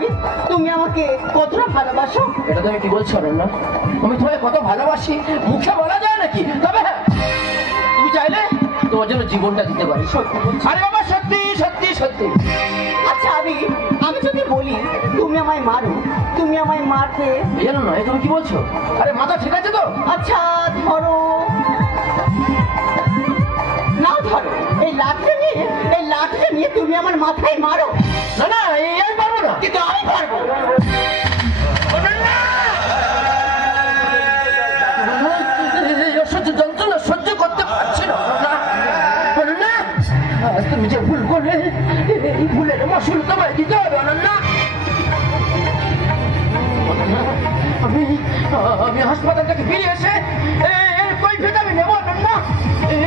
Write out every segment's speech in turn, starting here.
আবির, তুমি আমাকে কতটা ভালোবাসো? এটা তুমি কি বলছো না? আমি তোমায় কত ভালোবাসি মুখে বলা যায় নাকি? তবে হ্যাঁ, তুমি চাইলে তোমার জন্য জীবনটা দিতে পারি। আরে বাবা, সত্যি সত্যি সত্যি। আচ্ছা আবির, আমি যদি বলি তুমি আমায় মারো, তুমি আমায় মারতে? জানো না, তুমি কি বলছো? আরে মাথা ঠিক আছে তো? আচ্ছা ধরো, না ধরো, এই লাঠিটা নিয়ে তুমি আমার মাথায় মারো। না না, আমি পারবো না। কিন্তু আমি পারবো। যন্ত্রণা সহ্য করতে পারছি না। আজ তুমি যে ভুল করলে, এই ভুলের মাসুল তোমায় দিতে হবে। অনন্যা, আমি হাসপাতাল থেকে ফিরে এসে এর কৈফিয়ত আমি নেবো। অনন্যা,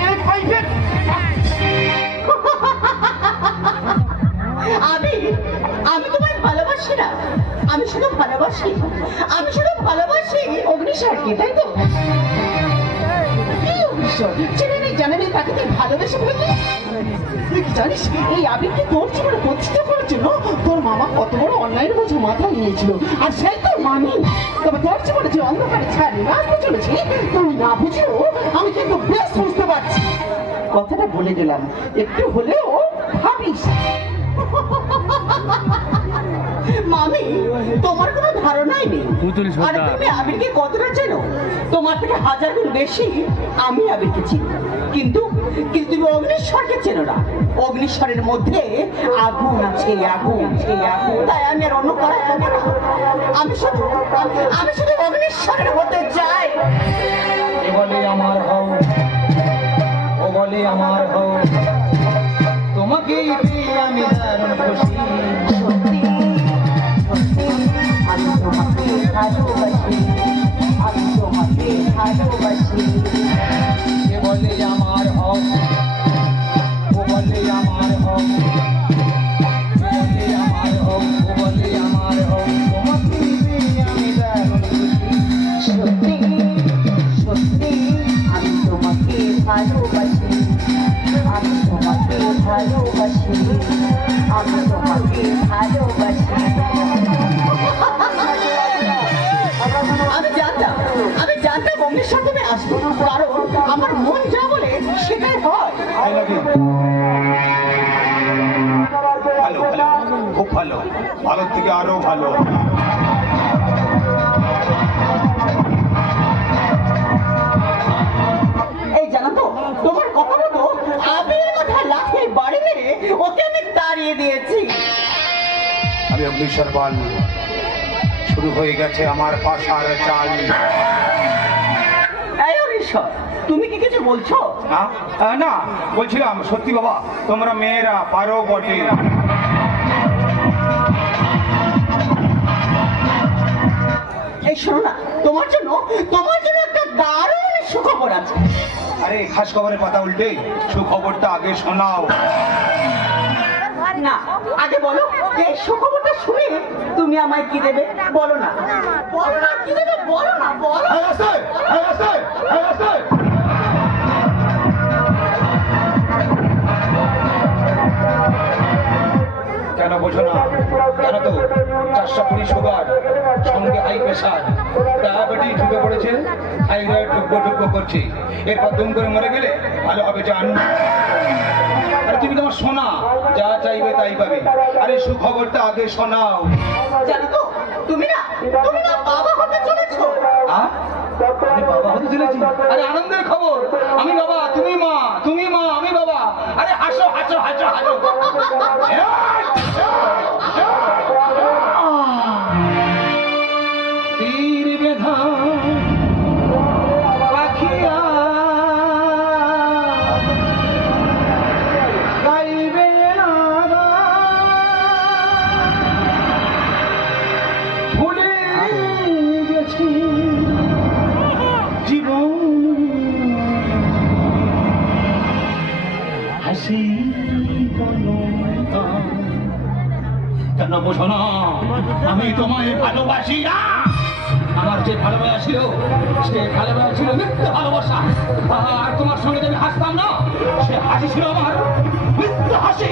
এর কৈফিয়ত। আমি তোমায় ভালোবাসি না, আমি শুধু ভালোবাসি অগ্নিশ্বরকে, তাই তো? কি অগ্নিশ্বর? চেনেনি জানেনি তাকে তুই ভালোবেসে ফেললি? তুই কি জানিস এই আবিরকে তোর জীবনে প্রতিষ্ঠিত করার জন্য তোর মামা কত বড় অন্যায়ের বোঝা মাথায় নিয়েছিল, আর সেই তোর মামি। তবে তোর জীবনে যে অন্ধকারে ছায়া নেমে আসতে চলেছে তুই না বুঝলেও আমি কিন্তু বেশ বুঝতে পারছি। কথাটা বলে গেলাম, একটু হলেও ভাবিস। মামি, তোমার কোনো ধারণাই নেই আর তুমি আবিরকে কতটা চেনো। তোমার থেকে 1000 গুণ বেশি আমি আবিরকে চিনি, কিন্তু তুমি অগ্নিশ্বরকে চেনো না। অগ্নিশ্বরের মধ্যে আগুন আছে, আগুন। তাই আমি আর অন্য কারো বলবো না। আমি শুধু অগ্নিশ্বরের মধ্যে যাই। এ বলে আমার হও, ও বলে আমার হও, তোমাকে আমি দারুণ খুশি। সত্যি আমি তোমাকে ভালোবাসি, এ বলে আমার হও, ও বলে আমার হও, বলে আমার হও, ও বলে আমার হও, তোমাকে আমি দারুণ খুশি। সত্যি আমি তোমাকে ভালোবাসি, আমি জানতাম অগ্নিশ্বর তুমি আসবে, কারণ আমার মন যা বলে সেটাই হয়। ভালো ভালো, খুব ভালো, ভালোর থেকে আরো ভালো। এই জানো তো, তোমার কথা মতো আবির মাথায় লাঠি বাড়ি মেরে ওকে আমি তাড়িয়ে দিয়েছি। আমি অগ্নিশ্বর পাল, শুরু হয়ে গেছে আমার পাশার চাল। এই অগ্নিশ্বর, তুমি কি কিছু বলছো? না, বলছিলাম সত্যি বাবা, তোমরা মেয়েরা পারো বটে। এই শোনো না, তোমার জন্য একটা দারুণ সুখবর আছে। আরে খাস খবরের পাতা উল্টে সুখবরটা আগে শোনাও। না, আগে বলো এই সুখবরটা শুনে তুমি আমায় কি দেবে? বলো না কি দেবে, বলো না। কেন বোঝো না? জানো তো 420 সুগার, সঙ্গে হাই প্রেশার, ডায়াবেটিস ঢুকে পড়েছে, থাইরয়েড ডুবো করছে। এরপর দুম করে মরে গেলে ভালো হবে জান। আরে তুমি তোমার শোনা, যা চাইবে তাই পাবে। আরে সুখবরটা আগে শোনাও। জানো তো, তুমি না বাবা হতে চলেছো। আমি বাবা হতে চলেছি? আরে আনন্দের খবর। আমি বাবা, তুমি মা, আমি বাবা। আরে হাসো। তীর বেধা পাখিয়া গাইবে না ভুলে গেছি জীবন হাসি। কেন বোঝো না? আমি তোমায় ভালোবাসি না। আমার যে ভালোবাসা ছিল সে ভালোবাসা ছিল মিথ্যে ভালোবাসা। আর তোমার সঙ্গে যে আমি হাসতাম না, সে হাসি ছিল আমার মিথ্যে হাসি।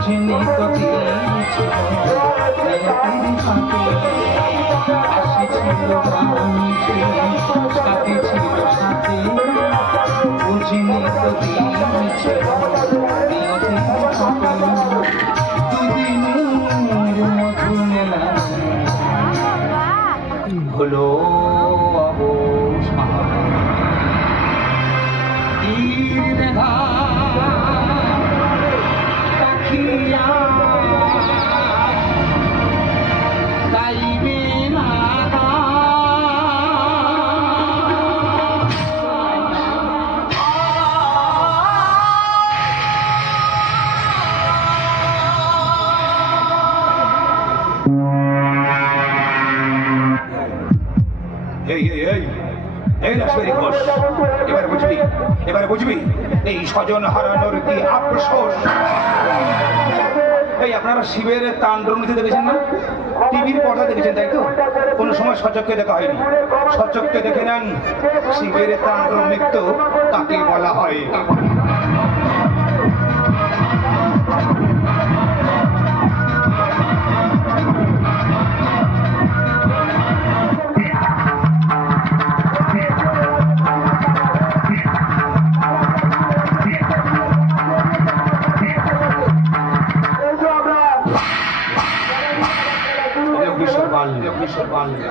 বুঝিনি তো কি ছিল নিয়তির হাতে, হাসি ছিল কাছে, সাথী ছিল সাথে, বুঝিনি তো কি ছিল নিয়তির হাতে, দুদিনের মধু মেলা হলো অবসান। তীর দেখা পাখিয়া গাইবে না এই এই এই এই রাসমেরি ঘোষ, এবারে বুঝবি এই স্বজন হারানোর কি আফসোস। এই আপনারা শিবের তাণ্ডব নৃত্য দেখেছেন না? টিভির পর্দা দেখেছেন তাই তো? কোনো সময় সচক্ষে দেখা হয়নি, সচক্ষে দেখে নেন শিবের তাণ্ডব নৃত্য তাকে বলা হয়।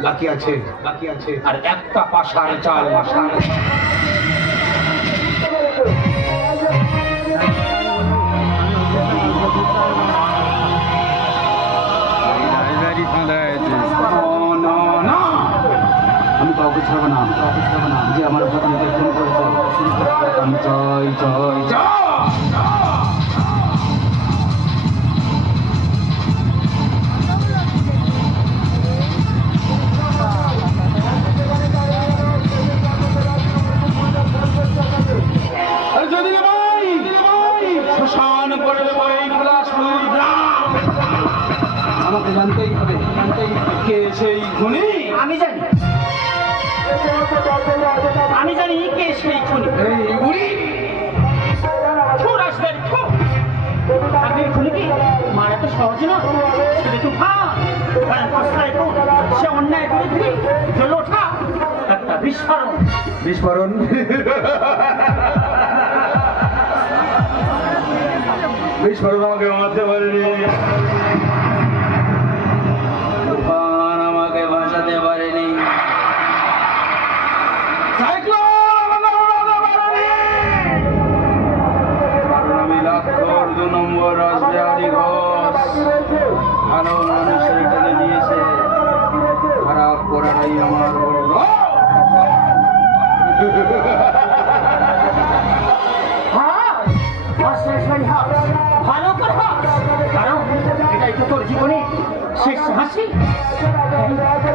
বাকি আছে আর একটা পাশার চাল মাসার। আমি কাউকে ছাড়বো না, যে আমার ভাগ্নিকে খুন করেছে আমি জয় জয় জয়। আমাকে জানতেই হবে, কে সেই খুনি। আমি জানি কে সেই খুনি। এই বুড়ি আমি খুনি কি মারা তো সহজ না, সে তো সে অন্যায় করে দিবি জল ওঠা একটা বিস্ফোরণ। বিস্ফোরণ বিস্ফোরণ আমাকে মারতে পারেনি, তুফান আমাকে ভাসাতে পারেনি, আমি লাক্ষর 2 নম্বর রাসবিহারী ঘোষ। ভালো মানুষের টেনে নিয়েছে, খারাপ করাটাই আমার বড়। ভালো করে কারণ এটাই তো তোর জীবনে শেষ হাসি।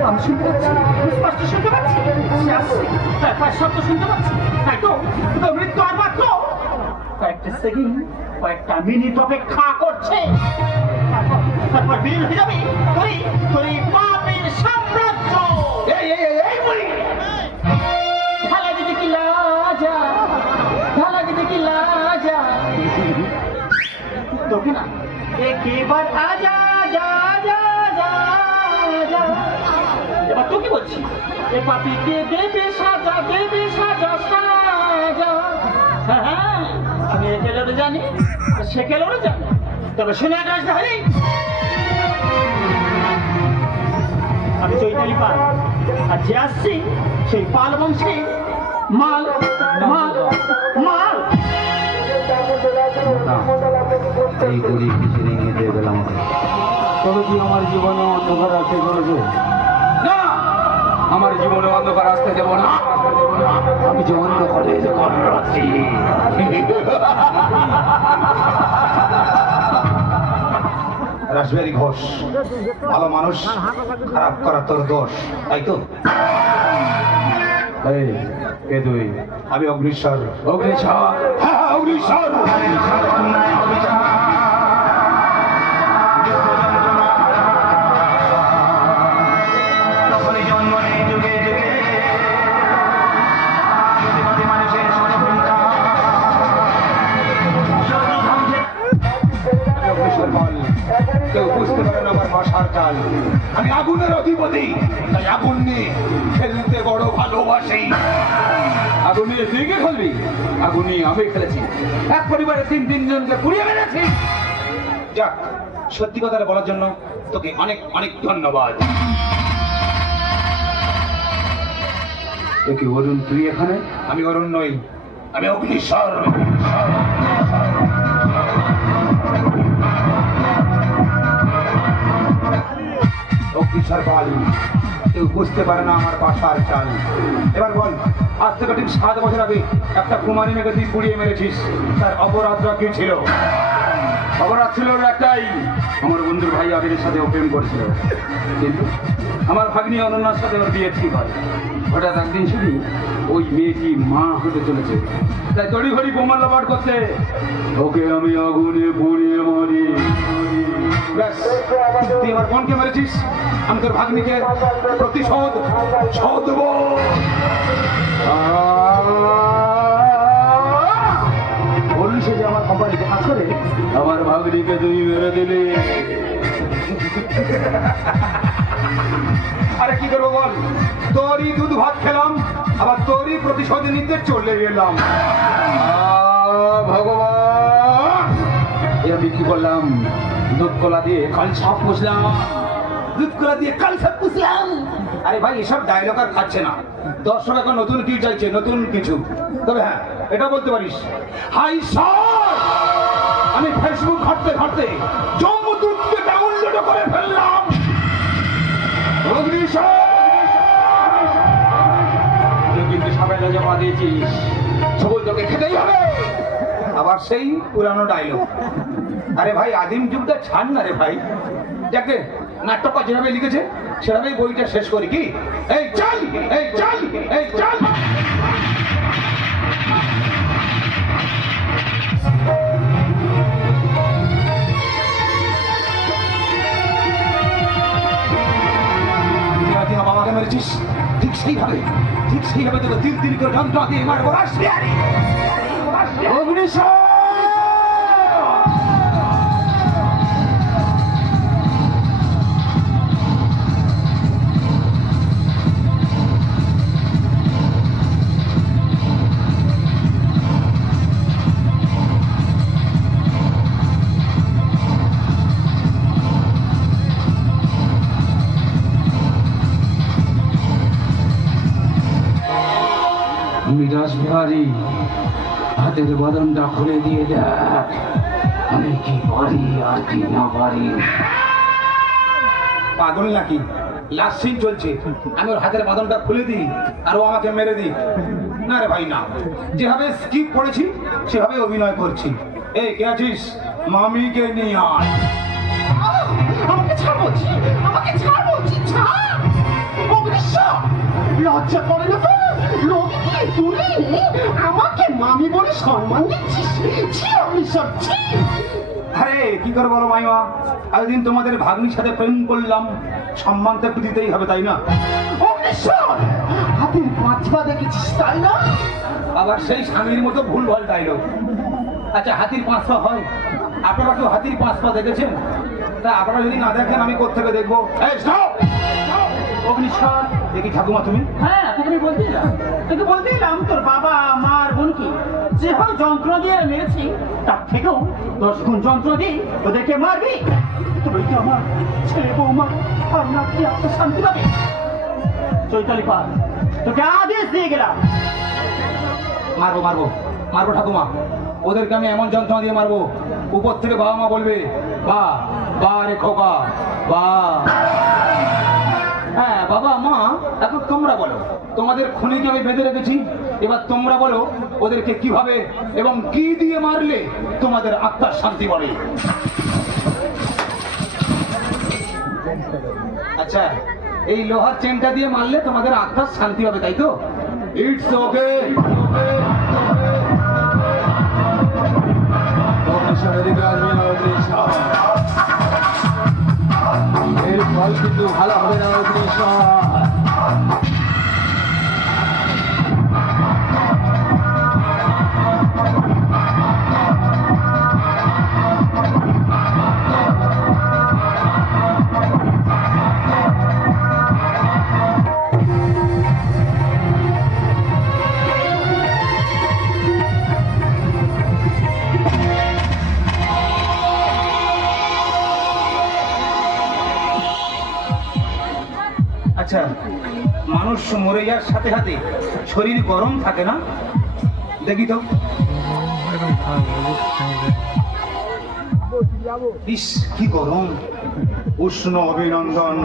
আমি শুনতে পাচ্ছি, স্পষ্ট শুনতে পাচ্ছি, তার শব্দ শুনতে পাচ্ছি। তাই তো তোর মৃত্যু আর মাত্র কয়েকটা সেকেন্ড, কয়েকটা মিনিট অপেক্ষা করছে। তারপর বিলীন হয়ে যাবে তোর এই পাপের সাম্রাজ্য। ঢালা দিতে কি লাজা, ঢালা দিতে কি লাজা তোকে না একেবার আজা যা যা যা যা। এবার তো কি বলছি, এ পাপিকে দেবে সাজা, দেবে সাজা সাজা। হ্যাঁ আমি এ কেলোরে জানি, সে কেলোরে জানি, তবে শুনে আসতে হলেই আমি চৈতালি পাল, আর যে আসছি সেই পাল বংশে মাল মাল মাল। এই গুলি পিছনে নিয়ে দিয়ে গেল আমাকে। তবে কি আমার জীবনে অন্ধকার আসতে করেছে? না, আমার জীবনে অন্ধকার আসতে দেব না। আমি যে অন্ধকারে আছি। রাসবিহারী ঘোষ, ভালো মানুষ খারাপ করা তোর দোষ, তাই তো? কে তুই? আমি অগ্নিশ্বর। অগ্নিশ্বর? হ্যাঁ অগ্নিশ্বর। চাল। আমি আগুনের অধিপতি, তাই আগুন নিয়ে খেলতে বড় ভালোবাসি। আগুন নিয়ে তুই কে খেলবি? আগুন নিয়ে আমি খেলেছি, এক পরিবারে তিন জনকে পুড়িয়ে মেরেছি। যাক, সত্যি কথাটা বলার জন্য তোকে অনেক অনেক ধন্যবাদ। কি অরুণ তুই এখানে? আমি অরুণ নই, আমি অগ্নিশ্বর। অগ্নিশ্বর পাল, কেউ বুঝতে পারে না আমার বাসার চাল। এবার বল, আজ থেকে ঠিক 7 বছর আগে একটা কুমারী মেয়েকে তুই পুড়িয়ে মেরেছিস, তার অপরাধটা কি ছিল? অপরাধ ছিল ওর একটাই, আমার বন্ধুর ভাই আবিরের সাথে ও প্রেম করেছিল, কিন্তু আমার ভাগ্নি অনন্যার সাথে ওর বিয়ে ঠিক হয়। হঠাৎ একদিন শুনি ওই মেয়েটি মা হতে চলেছে, তাই তড়িঘড়ি বোমা লোপাট করতে ওকে আমি আগুনে পুড়িয়ে মারি। ব্যাস, তুই আমার বোনকে মেরেছিস, আমি তোর ভাগ্নিকে প্রতিশোধ দেবো। অরুণ সে যে আমার কোম্পানিতে কাজ করে, আমার ভাগ্নিকে তুই মেরে দিলি। আরে কি করবো বল, তোরই দুধ ভাত খেলাম, আবার তোরই প্রতিশোধ নিতে চলে গেলাম। ভগবান, এ আমি কি করলাম? দুধ কলা দিয়ে কাল সাপ পুষলাম। দুধ কলা দিয়ে কাল সব পুষলাম। আরে ভাই, এসব ডায়লগ আর খাচ্ছে না। দর্শক এখন নতুন কি চাইছে, নতুন কিছু। তবে হ্যাঁ, এটা বলতে পারিস, হাই স্যার, আমি ফেসবুক ঘাঁটতে ঘাঁটতে জম্মুদূতকে ডাউনলোড করে ফেললাম। তুই কিন্তু সবাই জমা দিয়েছিস, সবুজ তোকে খেতেই হবে। আবার সেই পুরানো ডায়লগ। আরে ভাই, আদিম যুগটা ছাড় না রে ভাই। যাকে নাট্যকার যেভাবে লিখেছে সেভাবেই বইটা শেষ করি কি? এই চল, এই চল, এই চল। তুই আমার বাবাকে মেরেছিস, ঠিক সেইভাবে তোকে তিল তিল করে যন্ত্র দিয়ে মারবো। অগ্নিশ্বর! মিরাজ বিহারী, হাতের বাদনটা খুলে দিয়ে দেখ, আমি কি পারি আর কি না পারি। পাগল নাকি? লাস্ট সিন চলছে, আমি ওর হাতের বাঁধনটা খুলে দিই আর ও আমাকে মেরে দিই? না রে ভাই, না। যেভাবে স্কিপ করেছি সেভাবে অভিনয় করছি। এই কে আছিস? মামিকে নিয়ে আয়। আমাকে ছাড় বলছি, আমাকে ছাড় বলছি, ছাড়। অগ্নিশ্বর, লজ্জা করে না তো? লোককে তুলে আমাকে মামি বলে সম্মান দিচ্ছিস? ছি অগ্নিশ্বর, ছি। আরে কি করে বলো মাইমা, এতদিন তোমাদের ভাগ্নির সাথে প্রেম করলাম, সম্মান তো একটু দিতেই হবে, তাই না? অগ্নিশ্বর, হাতের 5 পা দেখেছিস তাই না? আবার সেই স্বামীর মতো ভুলভাল ডায়লগ। আচ্ছা, হাতির 5 পা হয়? আপনারা কেউ হাতির 5 পা দেখেছেন? তা আপনারা যদি না দেখেন আমি কোত্থেকে দেখবো? এই স্টপ! অগ্নিশ্বর, দেখি ঠাকুমা তুমি। হ্যাঁ তোকে আমি বলতে এলাম তোর বাবা মা আর বোনকে যেভাবে যন্ত্রণা দিয়ে মেরেছি, তার থেকেও 10 গুণ যন্ত্রণা দিয়ে ওদেরকে মারবি। তবে কি আমার ছেলে বৌমা আর নাতি আত্মশান্তি পাবে? চৈতালি পাল, তোকে আদেশ দিয়ে গেলাম। মারবো ঠাকুমা, ওদেরকে আমি এমন যন্ত্রণা দিয়ে মারবো, উপর থেকে বাবা মা বলবে, বা রে খোকা, বা। হ্যাঁ বাবা মা, এখন তোমরা বলো, তোমাদের খুনিকে আমি বেঁধে রেখেছি, এবার তোমরা বলো ওদেরকে কিভাবে এবং কি দিয়ে মারলে তোমাদের আত্মার শান্তি পাবে। আচ্ছা, এই লোহার চেনটা দিয়ে মারলে তোমাদের আত্মার শান্তি হবে, তাই তো? It's okay. এর ফল কিন্তু ভালো হবে না অগ্নিশ্বর। আচ্ছা, মানুষ মরে যাওয়ার সাথে সাথে শরীর গরম থাকে না? দেখি তো। ইস, কি গরম! উষ্ণ অভিনন্দন।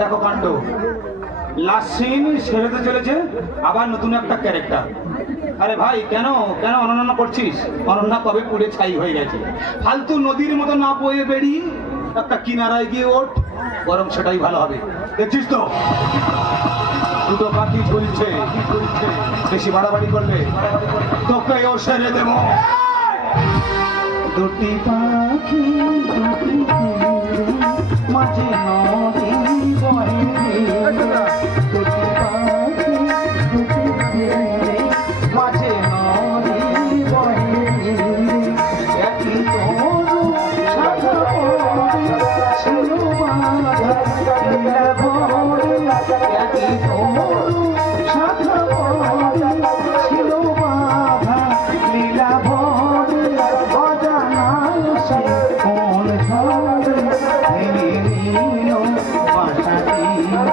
দেখো কাণ্ড, লাস্ট সিন সেরেতে চলেছে, আবার নতুন একটা ক্যারেক্টার। আরে ভাই, কেন কেন অনন্যা করছিস? অনন্যা কবে পুড়ে ছাই হয়ে গেছে। ফালতু নদীর মতো না বয়ে বেরিয়ে একটা কিনারায় গিয়ে ওঠ, বরং সেটাই ভালো হবে। দেখছিস তো দুটো পাখি ঝুলছে, বেশি বাড়াবাড়ি করলে তোকেও সেরে দেব। দুটি পাখি দুটি তীরে, মাঝে নদী বহে রে। দুটি পাখি দুটি তীরে, মাঝে নদী বহে রে। একই তরু সাদা পরে ছিল বাঁধা লীলা ভরে। একই তরু সাদা পরে ছিল বাঁধা লীলা ভরে। অজানা সে কোন ঝড়ে ভেঙে নিল বাসা তীরে।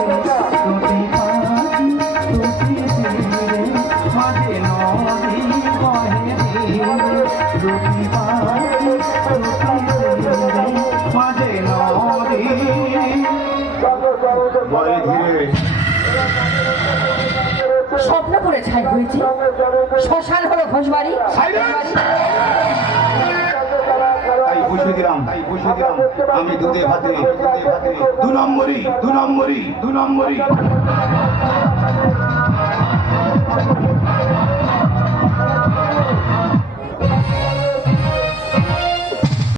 দুটি পাখি দুটি তীরে, মাঝে নদী বহে রে। দুটি পাখি দুটি তীরে, মাঝে নদী বহে ধীরে। স্বপ্ন করে ছাই হয়েছে, শ্মশান হলো ঘোষবাড়ি। তাই বুঝিয়ে দিলাম, আমি দুধে ভাতে 2 নম্বরই।